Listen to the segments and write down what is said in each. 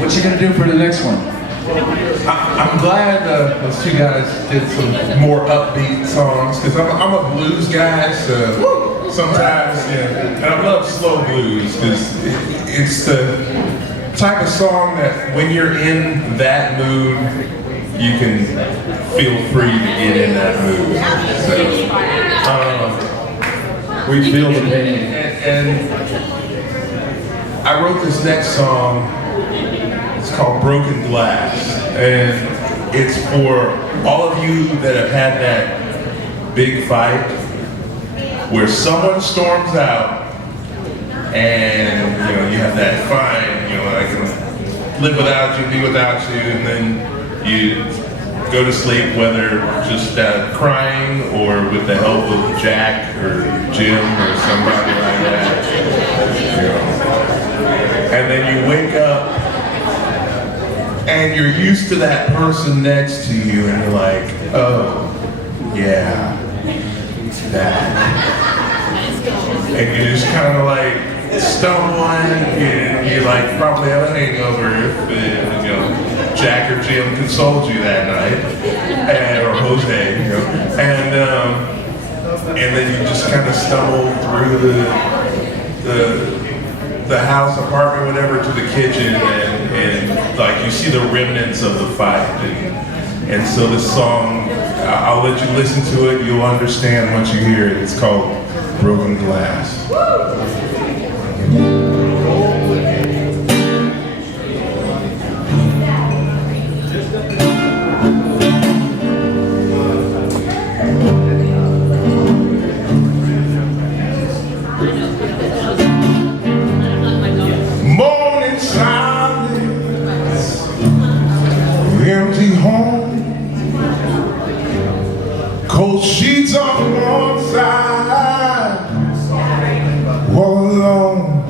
What you gonna do for the next one? I'm glad those two guys did some more upbeat songs, because I'm a blues guy, so sometimes, and I love slow blues, because it's the type of song that when you're in that mood, you can feel free to get in that mood. So, We feel the pain. and I wrote this next song. It's called Broken Glass, and it's for all of you that have had that big fight where someone storms out and you have that fine, I can live without you, be without you, and then you go to sleep, whether just crying or with the help of Jack or Jim or somebody like that. And then you wake up and you're used to that person next to you, and you're like, oh, yeah, that. And you just kind of like stumbling, and you like probably have a hangover if Jack or Jim consoled you that night, or Jose, and then you just kind of stumble through the house, apartment, whatever, to the kitchen, and like you see the remnants of the fight, and so this song, I'll let you listen to it. You'll understand once you hear it. It's called Broken Glass. Morning silence, empty home, cold sheets on one side, all alone,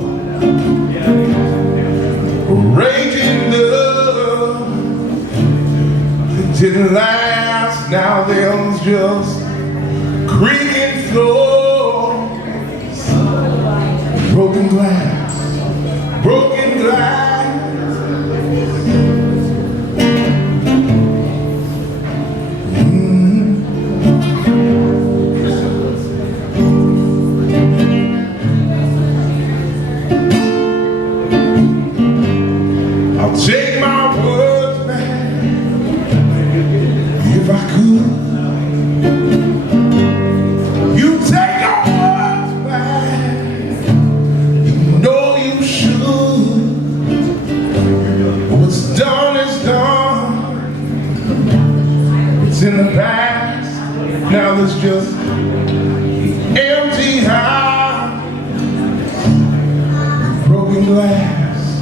raging love that didn't last. Now there's just creaking floors, broken glass, broken glass. I'll take my words back if I could. You take your words back, you know you should. What's done is done. It's in the past. Now there's just empty house, broken glass,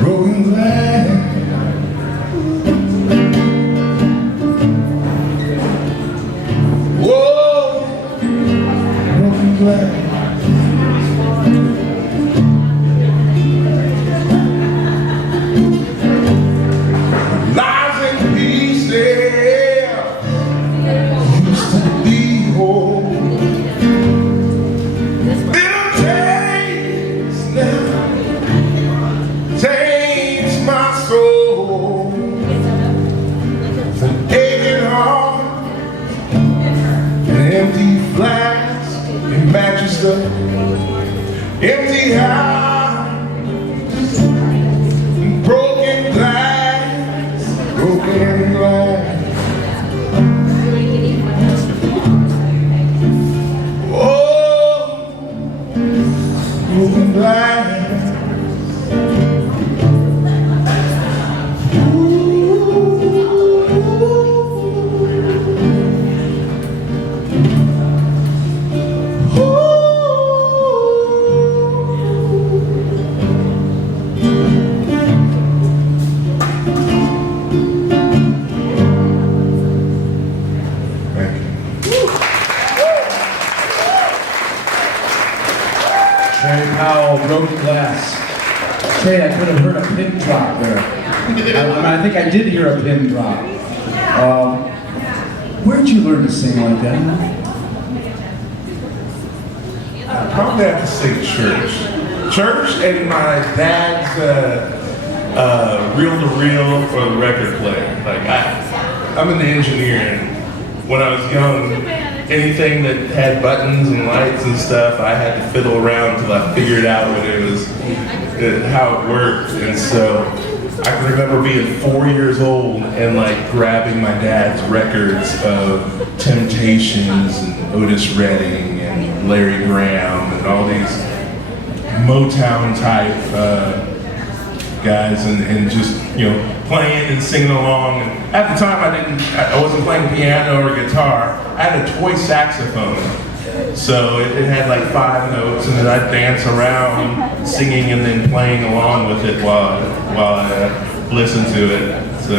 broken glass. Whoa, broken glass. Lies in pieces used to be whole. Little taste now taints my soul. An aching heart, an empty flask, it matches the empty house. Broken glass, broken glass. Oh, broken glass. Powell, Broken Glass. Trey, I could have heard a pin drop there. I think I did hear a pin drop. Where'd you learn to sing like that? I probably have to say church. Church and my dad's reel-to-reel or the record player. Like I'm an engineer, and when I was young, anything that had buttons and lights and stuff, I had to fiddle around till I figured out what it was, how it worked. And so I can remember being 4 years old and like grabbing my dad's records of Temptations and Otis Redding and Larry Graham and all these Motown type guys, and just, you know, playing and singing along. And at the time I wasn't playing piano or guitar. I had a toy saxophone. So it had like 5 notes, and then I'd dance around singing and then playing along with it while I listened to it. So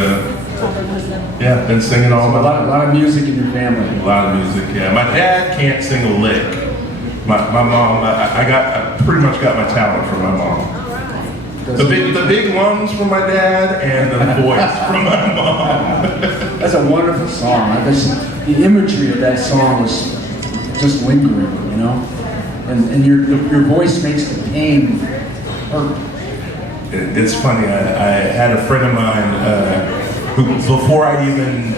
yeah, been singing all my life. A lot of music in your family. A lot of music, yeah. My dad can't sing a lick. My mom, I pretty much got my talent from my mom. The big lungs from my dad and the voice from my mom. That's a wonderful song. The imagery of that song was just lingering, you know? And your voice makes the pain hurt. It's funny, I had a friend of mine who, before I even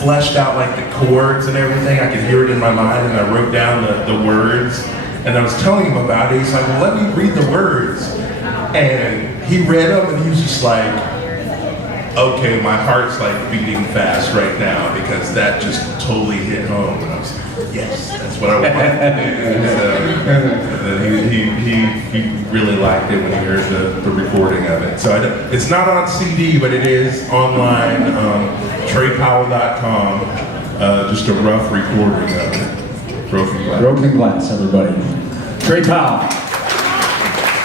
fleshed out like the chords and everything, I could hear it in my mind, and I wrote down the words, and I was telling him about it. He's like, well, let me read the words. And he read them, and he was just like, okay, my heart's like beating fast right now, because that just totally hit home. And I was like, yes, that's what I wanted to do. So, and he really liked it when he heard the recording of it. So it's not on CD, but it is online, TreyPowell.com, just a rough recording of it. Broken Glass. Broken Glass, everybody. Trey Powell.